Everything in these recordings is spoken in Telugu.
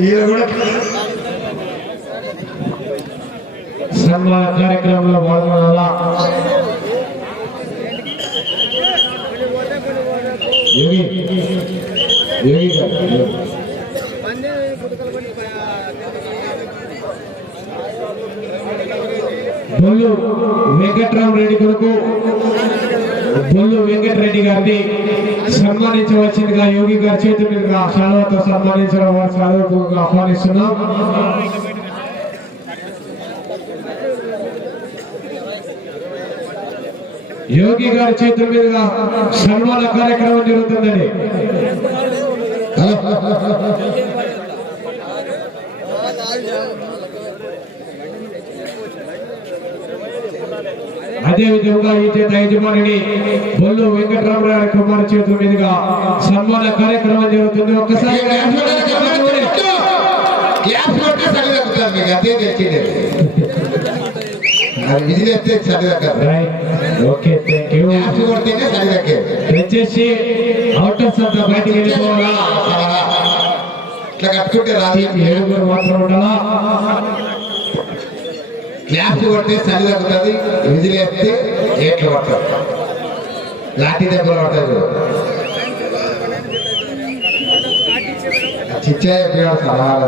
ఈయన కూడా కార్యక్రమంలో పాల్గొనాలా? యోగి యోగి రెడ్డి కొడుకు బుల్లు వెంకటరెడ్డి గారిని సన్మానించవలసిందిగా యోగి గారి చేతి మీదుగా శాలువతో సన్మానించడం శాలువగా ఆహ్వానిస్తున్నాం. యోగి గారి చేతుల మీదుగా సన్మాన కార్యక్రమం జరుగుతుందండి. అదే విధంగా ఈ చేత యజమానిని బొల్లు వెంకటరామరావు కుమార్ చేతుల మీదుగా సన్మాన కార్యక్రమం జరుగుతుంది. ఒక్కసారి తెచ్చేసి బయటికి వెళ్ళిపోవాలా? ఇట్లా కట్టుకుంటే రాదు. ఏడుగురు మాత్రం ఉండాలా? క్లాస్ కొడితే చలి తగ్గుతుంది విధి లేస్తే ఏట్లు పడతారు. లాఠీ దెబ్బలు పడతారు చిచ్చా చెప్పాడు సలహాలు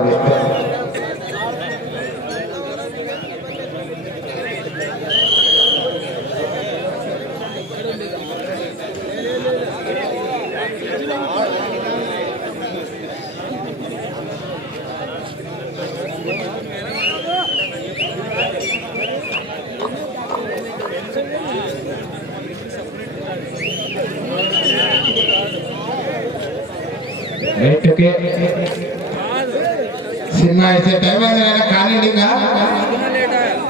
సినిమా వేసే టైం అయినా కానీ ఇంకా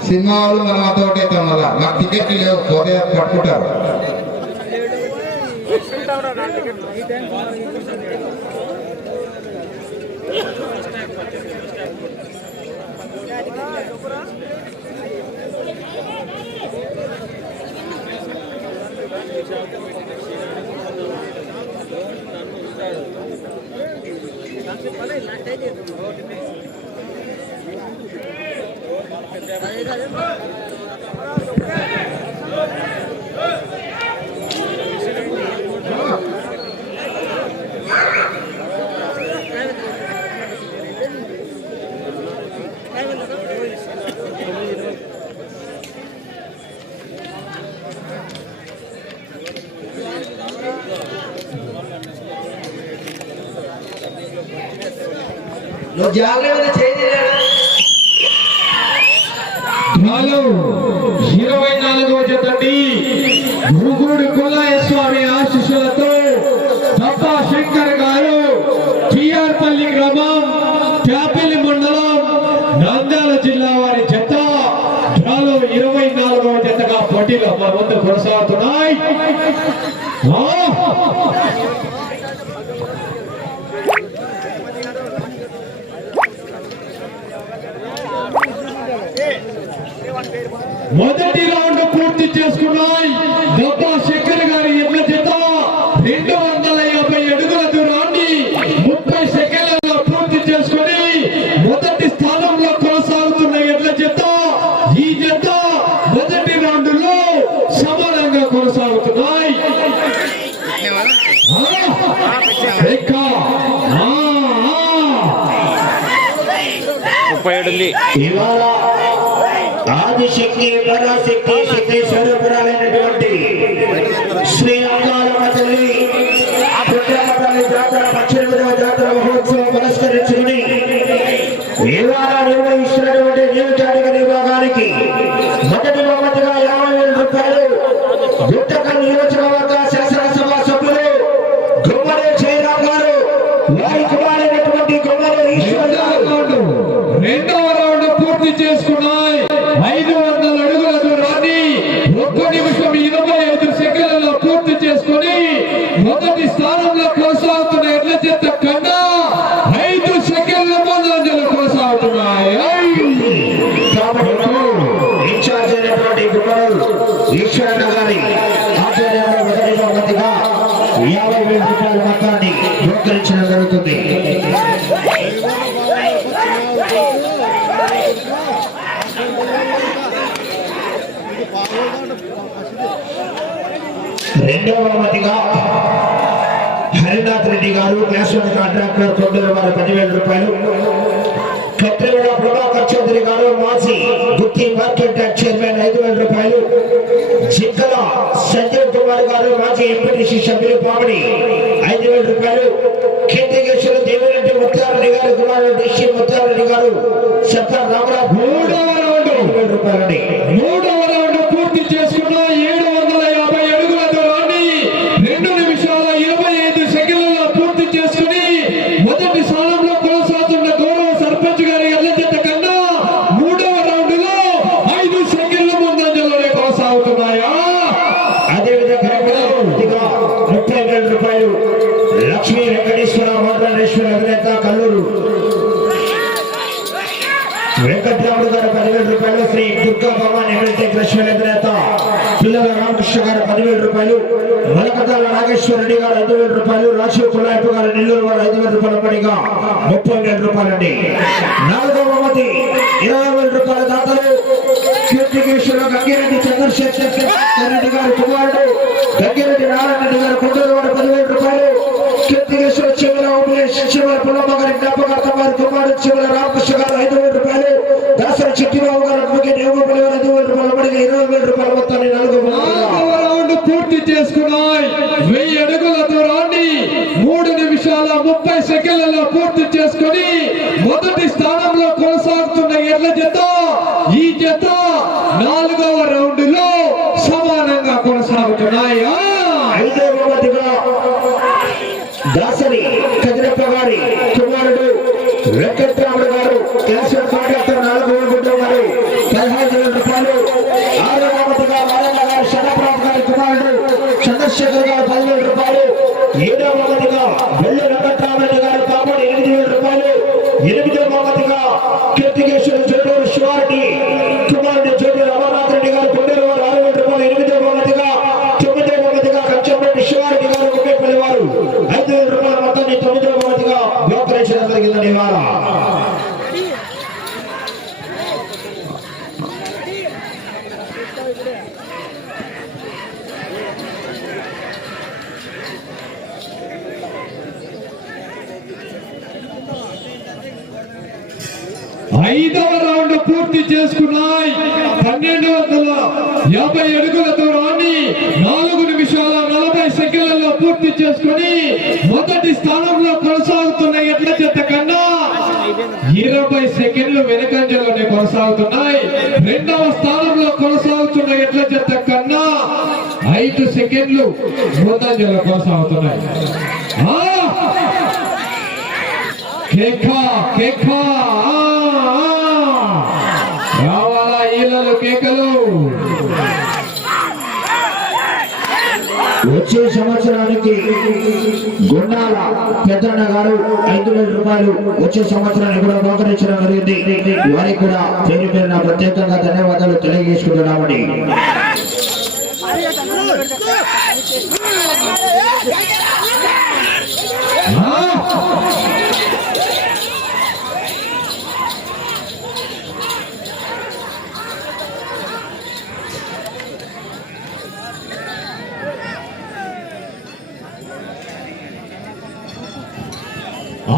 సినిమా వాళ్ళు మనం అంత ఒకటి అవుతాం మళ్ళా మాకు టికెట్లు లేవు పోతే పట్టుకుంటారు. నువ్వు Los ya le మొదటి రౌండ్ పూర్తి చేసుకున్నాయి దప్ప శంకర్ గారి ఎడ్ల చేత రెండు వందల యాభై అడుగుల దూరాన్ని ముప్పై సెకండ్లలో పూర్తి చేసుకొని మొదటి స్థానంలో కొనసాగుతున్న ఎడ్ల చేత ఈ జత మొదటి రౌండ్లో సమానంగా కొనసాగుతున్నాయి ఆ! ఎక్క! ఆ! ఆ! ముప్పై ఆదిశక్తి పరాశక్తి శక్తి స్వరూపురాలైనటువంటి శ్రీ అంగారమ్మ తల్లి పుట్టమ్మ జాతర పద్దెనిమిదవ జాతర మహోత్సవం పురస్కరించుకుని ఇవాళ కాంట్రాక్టర్ కొండూరు వారు పదివేల రూపాయలు. కత్రిగడ ప్రభాకర్ చౌదరి గారు మాజీ గుత్తి మార్కెట్ చైర్మన్ ఐదు వేల రూపాయలు. జిక్కల సంజీవ్ కుమార్ గారు మాజీ ఎంపీటీసీ సభ్యులు పామిడి ఐదు వేల రూపాయలు. కీర్తికేశ్వర దేవిరెడ్డి ముత్యారెడ్డి గారు కుమారుడు డిసి ముత్యారెడ్డి గారు సర్దార్ రామరావు ఐదు వేల రూపాయలండి మూడవ వెంకట్రాముడు గారు పదివేల రూపాయలు శ్రీ దుర్గా భగవాన్ ఎమ్మెల్యే కృష్ణ అధినేత పిల్లల రామకృష్ణ గారు పదివేల రూపాయలు మలకతాల నాగేశ్వర రెడ్డి గారు ఐదు వేల రూపాయలు రాజీవ్ కులాయపు గారు నెల్లూరు వారు ఐదు వేల రూపాయల పడిగా ముప్పై వేల రూపాయలండి. నాలుగవ మతి ఇరవై వేల రూపాయల దాతలు కీర్తికేశ్వర గంగిరెడ్డి చంద్రశేఖర్ రెడ్డి గారి కుమారుడు గంగిరెడ్డి నారాయణ రెడ్డి గారు కొండూరు వారు పదివేల రూపాయలు కీర్తికేశ్వర చివర ఉమేష్ చివర పుల్లమ్మ గారి జ్ఞాపకార్థం వారి కుమారుడు చివర రామకృష్ణ గారు ఐదు వేల రూపాయలు దాసరి చిట్టిబాబు గారు అడ్వకేట్ యోగపల్లి వారు ఐదు వేల రూపాయల పడిగా ఇరవై వేల రూపాయల మొత్తాన్ని నాలుగు నాలుగవ రౌండ్ పూర్తి చేసుకున్నాయి వెయ్యి అడుగుల దూరాన్ని మూడు నిమిషాల ముప్పై సెకండ్లలో పూర్తి చేసుకుని మొదటి స్థానంలో కొనసాగుతున్న ఎడ్ల జత ఈ జత నాలుగవ రౌండ్లో సమానంగా కొనసాగుతున్నాయి. దాసరి కదిరప్ప గారి కుమారుడు వెంకట్రాముడు గారు క్యాన్సర్ కాంట్రాక్టర్ నాలుగు వేల గారు పదహైదు వేల రూపాయలు ఆరో బహుమతిగా గారు గారి కుమారుడు చంద్రశేఖర్ గారు ఐదవ రౌండ్ పూర్తి చేసుకున్నాయి. పన్నెండు వందల యాభై అడుగుల దూరాన్ని నాలుగు నిమిషాల నలభై సెకండ్లలో పూర్తి చేసుకుని మొదటి స్థానం కొనసాగుతున్న ఎడ్ల జత కన్నా ఇరవై సెకండ్లు వెనకంజలోనే కొనసాగుతున్నాయి. రెండవ స్థానంలో కొనసాగుతున్న ఎట్ల చెత్త కన్నా ఐదు సెకండ్లు ముందంజలో కొనసాగుతున్నాయి. కేఖా కేఖా వచ్చే సంవత్సరానికి గుండాల పెద్దన్న గారు ఐదు వేల రూపాయలు వచ్చే సంవత్సరానికి కూడా మోకరించడం జరిగింది వారికి కూడా పేరు పేరున ప్రత్యేకంగా ధన్యవాదాలు తెలియజేసుకుంటున్నామని ఆ!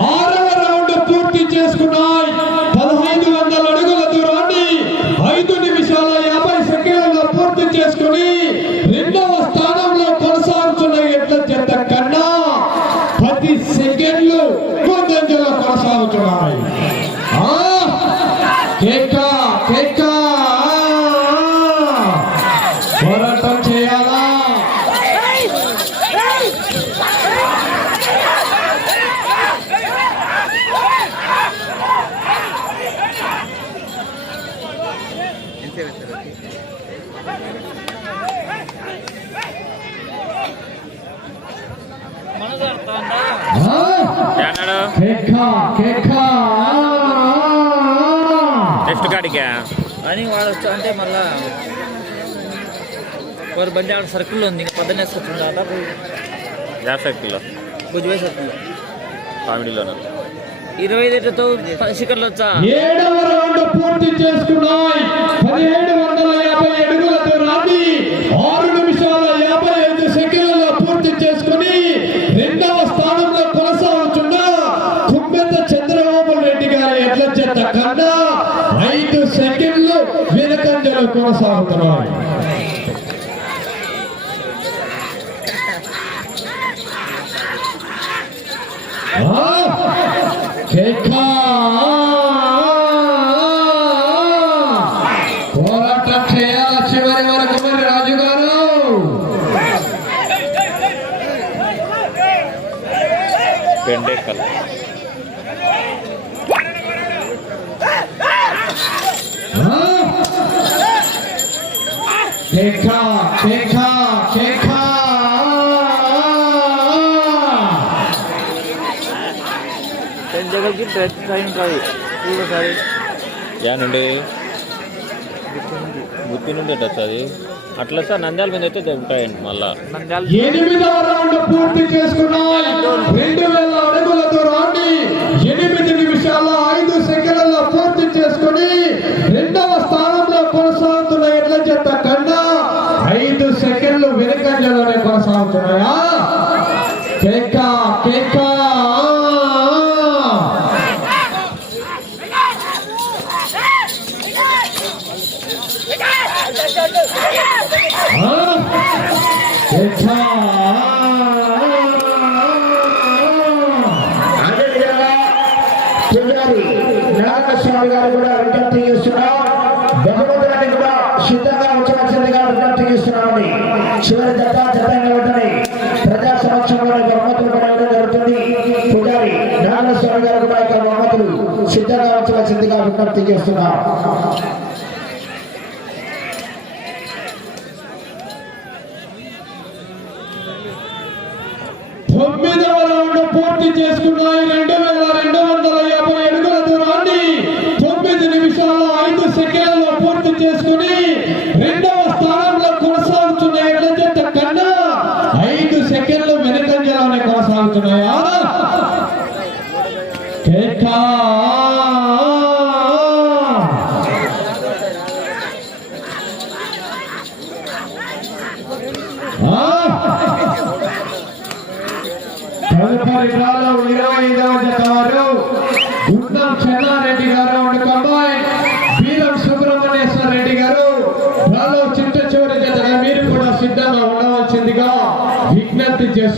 ఆరవ రౌండ్ పూర్తి అని వాడచ్చు అంటే మళ్ళా వారు బండి ఆడ సర్కిల్లో ఉంది ఇంకా పొద్దున్నే వస్తుంది దాదాపు. జాసక్తిలో భుజవే సర్కిల్లో కామెడీలోనా? ఇరవై లీటర్తో శిఖర్లు వచ్చా? ఏడవ రౌండ్ పూర్తి చేసుకున్నాయి. పదిహేడు వందల యాభై అడుగుల దూరాన్ని ఆరు నిమిషాల యాభై ఐదు సెకండ్లు కన్నా ఐదు సెకండ్లు వెనుకంజలు కొనసాగుతున్నాయి ఆ, కేకా కేకా కేకా టెన్ జగల్కి ట్రైన్ కాదు ఒకసారి యా నుండి గుత్తి నుండి ఎటు వస్తుంది అట్లా సార్ నంద్యాల మీద అయితే ఉంటాయండి మళ్ళా నంద్యాల ఎనిమిదవ రౌండ్ పూర్తి చేసుకున్నాయి రెండు వేల అడుగుల దూరాన్ని ఎనిమిది అదేవిధంగా విజ్ఞప్తి చేస్తున్నాం తొమ్మిదవ రౌండ్ పూర్తి చేసుకున్నాయి. రెండు వేల రెండు వందల యాభై అడుగుల దూరాన్ని తొమ్మిది నిమిషాల ఐదు సెకండ్లలో పూర్తి చేసుకుని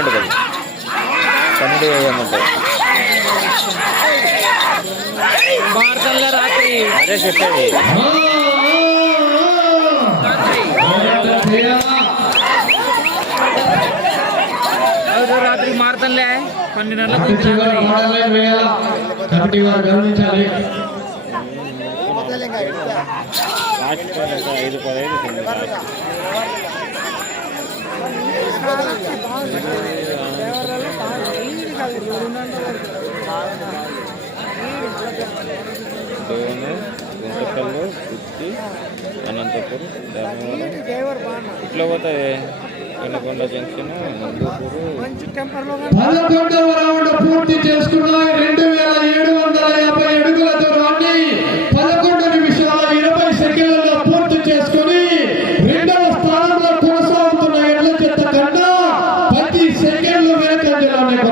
పన్నెండు కదా? పన్నెండు భారతంలో రాత్రి. అదే చెప్పేది. రాత్రి మారుతంలే పన్నెండు గమనించాలి. ఐదు పదహైదు గుంతకల్లు ఉత్తి అనంతపురం ధర్మవరం. ఇట్లా పోతాయి? వెనకొండ జంక్షన్ నందూపూరు పదకొండవ పూర్తి చేసుకున్నాయి. రెండు వేల ఏడు వందల యాభై ఏడు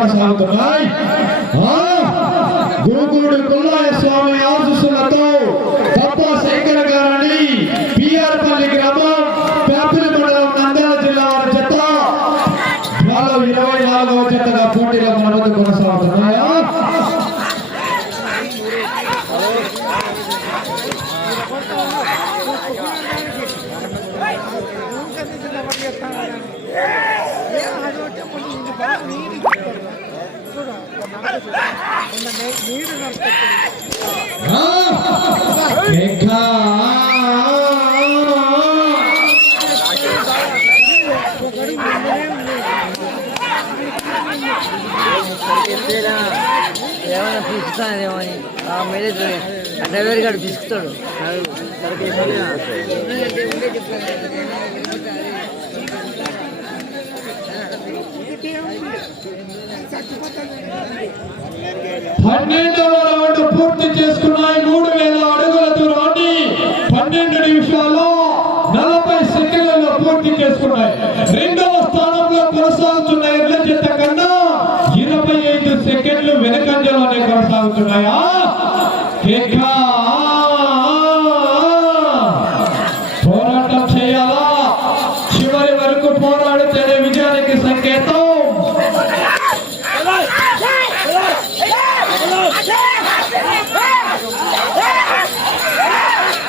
వెనకంజలోనే కొనసాగుతున్నాయి ఆ, ఏమైనా పిసుకుతానేమో అని ఆ మేనేజ్ డ్రైవర్ గారు పిసుకుతాడు సరికి పన్నెండవ రౌండ్ పూర్తి చేసుకున్నాయి. మూడు వేల అడుగుల దూరాన్ని పన్నెండు నిమిషాల్లో నలభై సెకండ్లలో పూర్తి చేసుకున్నాయి. రెండవ స్థానంలో కొనసాగుతున్నాయి. సెకండ్లు వెనకంజలోనే కొనసాగుతున్నాయా? పోరాటం చేయాలా? చివరి వరకు పోరాడితేనే విజయానికి సంకేతం.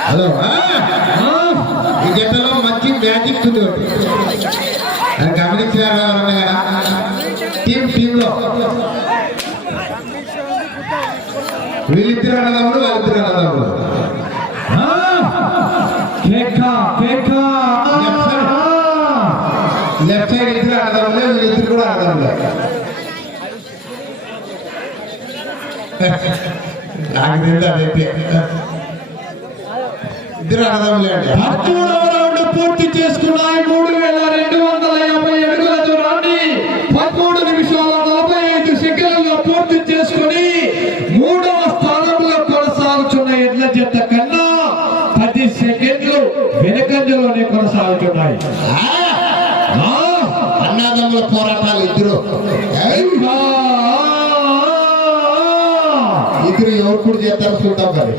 హలో ఆ? ఈ జట్టులో మంచి మ్యాజిక్ తోటి అది కదా టీం టీంలో. వీళ్ళిద్దరు అన్నదమ్ముడు వాళ్ళిద్దరు లెఫ్ట్ సైడ్ ఇద్దరు అన్నదమ్ములే వీళ్ళిద్దరు కూడా అన్నదమ్ములే నాకు తెలియదు అదైతే ఇద్దరు అన్నదమ్ములే అండి. పూర్తి చేసుకున్నాయి మూడు వేల రెండు వందల యాభై అడుగుల దూరాన్ని పదమూడు నిమిషాల నలభై ఐదు సెకండ్లలో పూర్తి చేసుకుని మూడవ స్థానంలో కొనసాగుతున్న ఎడ్ల జత కన్నా పది సెకండ్లు వెనకంజలోనే కొనసాగుతున్నాయి ఆ? అన్నదమ్ముల పోరాటాలు ఇద్దరు! ఇద్దరు ఎవరు చేస్తారు చూద్దాం మరి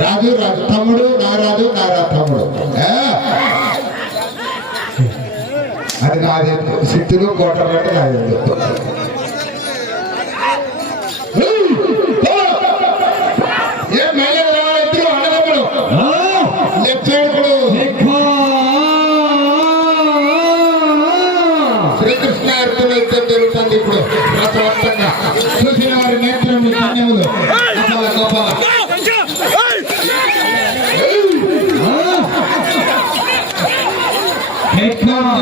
రాజు రాజు తమ్ముడు నారాజు నారా తమ్ముడు? అది నాది సిద్ధులు కోటరంటే నాది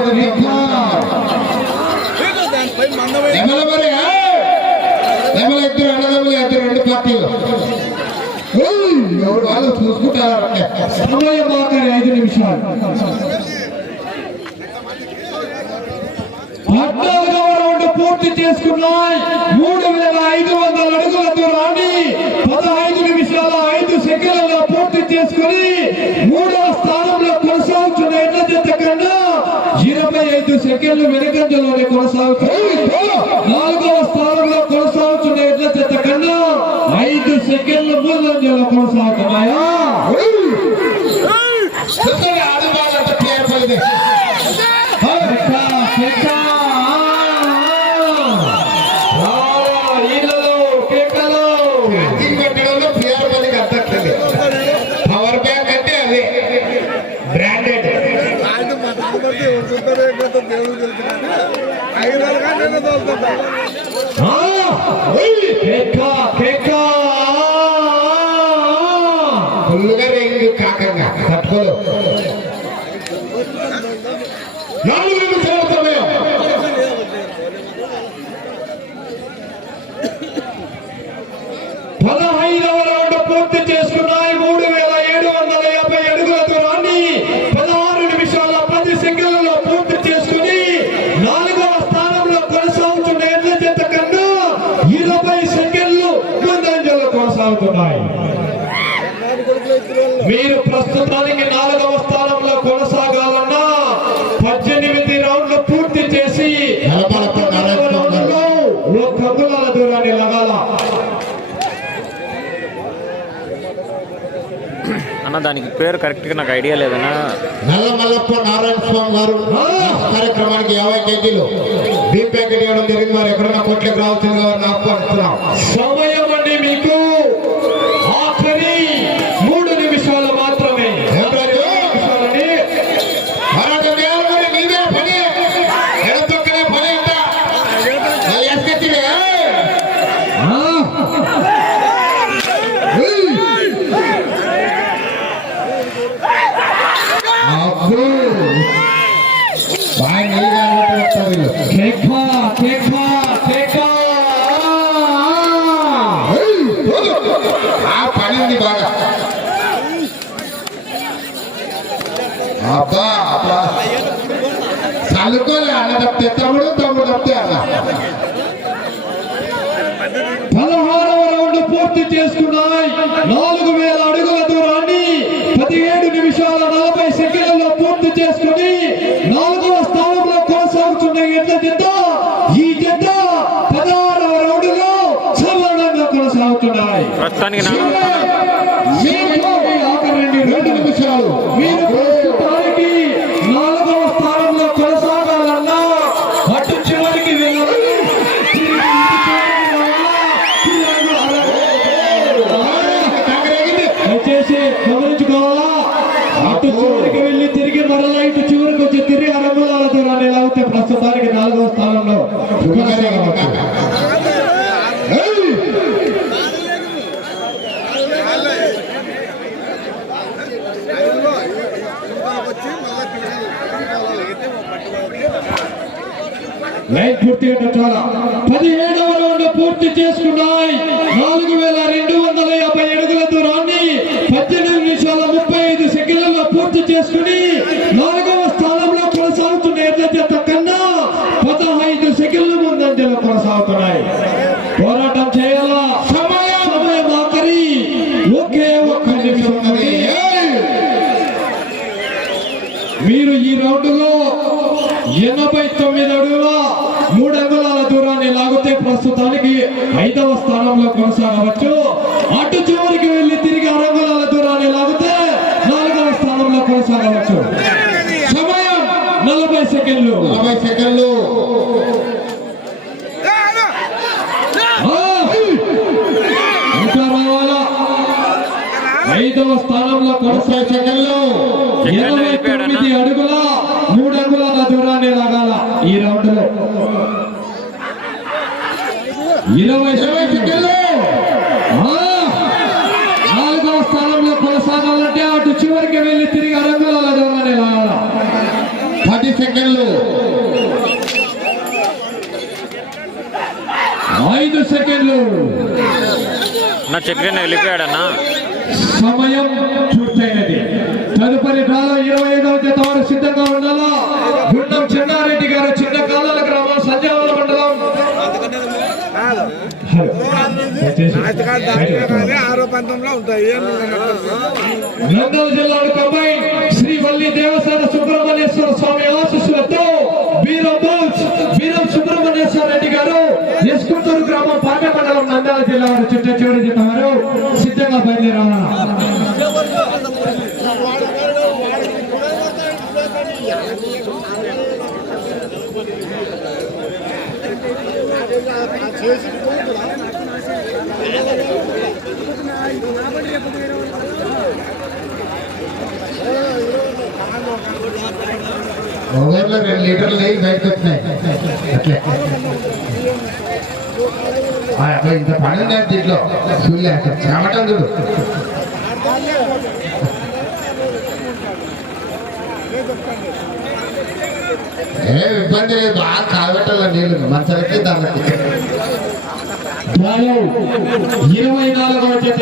కేకా! కేకా! మరి ఇద్దరు అన్నదమ్ములు ఇద్దరు రెండు పార్టీలు ఎవరు వాళ్ళు సమయం ఐదు నిమిషాలు పద్నాలుగవ రౌండ్ పూర్తి చేసుకున్నాయి మూడు వేల ఐదు వందల అడుగుల దూరాన్ని పదహైదు నిమిషాల ఐదు సెకండ్లలో పూర్తి చేసుకుని మూడవ స్థానంలో కొనసాగుతున్న ఎడ్ల జత కన్నా ఇరవై ఐదు సెకండ్లు వెనుకంజలోనే కొనసాగుతుంది నాలుగవ స్థానంలో కొనసాగుతున్న ఎడ్ల జత కన్నా ఐదు సెకండ్లు ముందంజలో కొనసాగుతున్నాయా చూడండి ఆదివాళ్ళంటే పేరు పలిదే చెక్క, చెక్క. రావా, ఈలలు, కేకలు. ఛార్జింగ్ పెట్టడంలో పేరు పలికి అర్థట్లేదు పవర్ బ్యాంక్ అంటే అదే బ్రాండెడ్ ఆ, కేక, కేక. ఫుల్గా రేగింది కాకంగా తట్టుకోలు నాలుగు నిమిషాల సమయం పదహైదవ రౌండ్ పూర్తి చేసుకున్నాయి మూడు వేల ఏడు వందల యాభై అడుగుల దూరాన్ని పదహారు నిమిషాల పది సెకండ్లలో పూర్తి చేసుకుని నాలుగవ స్థానంలో కొనసాగుతున్న ఎడ్ల జత కన్నా ఇరవై సెకండ్లు ముందంజలో కొనసాగుతున్నాయి మీరు ప్రస్తుతానికి నాలుగవ స్థానంలో కొనసాగాలన్నా పద్దెనిమిది రౌండ్లు పూర్తి చేసి దూరాన్ని లగాల. అన్న దానికి పేరు కరెక్ట్గా నాకు ఐడియా లేదన్నా. నల్ల మల్లప్ప నారాయణ స్వామి గారు కార్యక్రమానికి యాభై కేజీలు. బీ ప్యాకెట్ ఇవ్వడం జరిగింది. వారు ఎక్కడన్నా కోట్లకు ఆహ్వానిస్తున్నాం సమయం అండి మీకు ఆఖరి మూడు నిమిషాలు మాత్రమే ఏం రాజు? నిమిషాలండి మరొక దేవుడు మరి నీదే పని ఎడ తొక్కనే పని అంట మళ్ళీ ఎస్కెత్తివే. ఆ, ఏయ్! ఆ పని ఉంది బాగా అబ్బా అబ్బా చల్లుకోలే అన్న తప్పితే తమ్ముడు తమ్ముడు తప్పితే అన్న పదహారవ రౌండ్ పూర్తి చేసుకున్నాయి. నాలుగు వేల అడుగుల దూరాన్ని పదిహేడు నిమిషాల నలభై సెకండ్లలో పూర్తి చేసుకుని నాలుగవ స్థానంలో కొనసాగుతున్న ఎడ్ల జత ఈ జత పదహారవ రౌండ్లో సమానంగా కొనసాగుతున్నాయి ఉన్నాయి నాలుగు వేల రెండు వందల యాభై అడుగుల దూరాన్ని పద్దెనిమిది నిమిషాల ముప్పై ఐదు సెకండ్లలో పూర్తి చేసుకుని నాలుగవ స్థానంలో కొనసాగుతున్న ఎడ్ల కన్నా పదహైదు సెకండ్ల ముందంజలు కొనసాగుతున్నాయి. పోరాటం చేయాలా? సమయం సమయం ఆఖరి. ఒకే ఒక్క నిమిషం మీరు ఈ రౌండ్లో ఎనభై తొమ్మిది కొనసాగవచ్చు అటు చివరికి వెళ్ళి తిరిగి ఆరు అంగుళాల దూరాన్ని లాగితే నాలుగవ స్థానంలో కొనసాగవచ్చు. సమయం నలభై సెకండ్లు. నలభై సెకండ్లు. ఐదవ స్థానంలో కొనసాగ సెకండ్లు. ఇరవై తొమ్మిది అడుగుల మూడు అంగుళాల దూరాన్ని లాగాల ఈ రౌండ్లో ఇరవై ఇరవై సెకండ్లు ఆ! నాలుగవ స్థానంలో కొనసాగాలంటే అటు చివరికి వెళ్ళి తిరిగి అరంగుళాల దూరాన్ని లాగాల పది సెకండ్లు ఐదు సెకండ్లు. నా చక్రని వెళ్ళిపోయాడన్నా? సమయం పూర్తయినది. తదుపరి డ్రాలో ఇరవై ఐదవ జత వారు సిద్ధంగా ఉండాలా? గుండం చెన్నారెడ్డి గారు చిన్న కాలాల గ్రామం సంజావల మండలం. హలో. దయచేసి చిట్ట చివరి జిల్లా వారు సిద్ధంగా బయలుదేరాల మొబైల్లో రెండు లీటర్లు నెయ్యి బయటకు వచ్చినాయి అట్లే అట్లా ఇంత పని ఉంది దీంట్లో? చూడలే అక్కడ చెమటం చూడు ఏ ఇబ్బంది లేదు బాగా కాగట్టాల నీళ్ళు. మంచాలకి దానికి ఇరవై నాలుగవ జత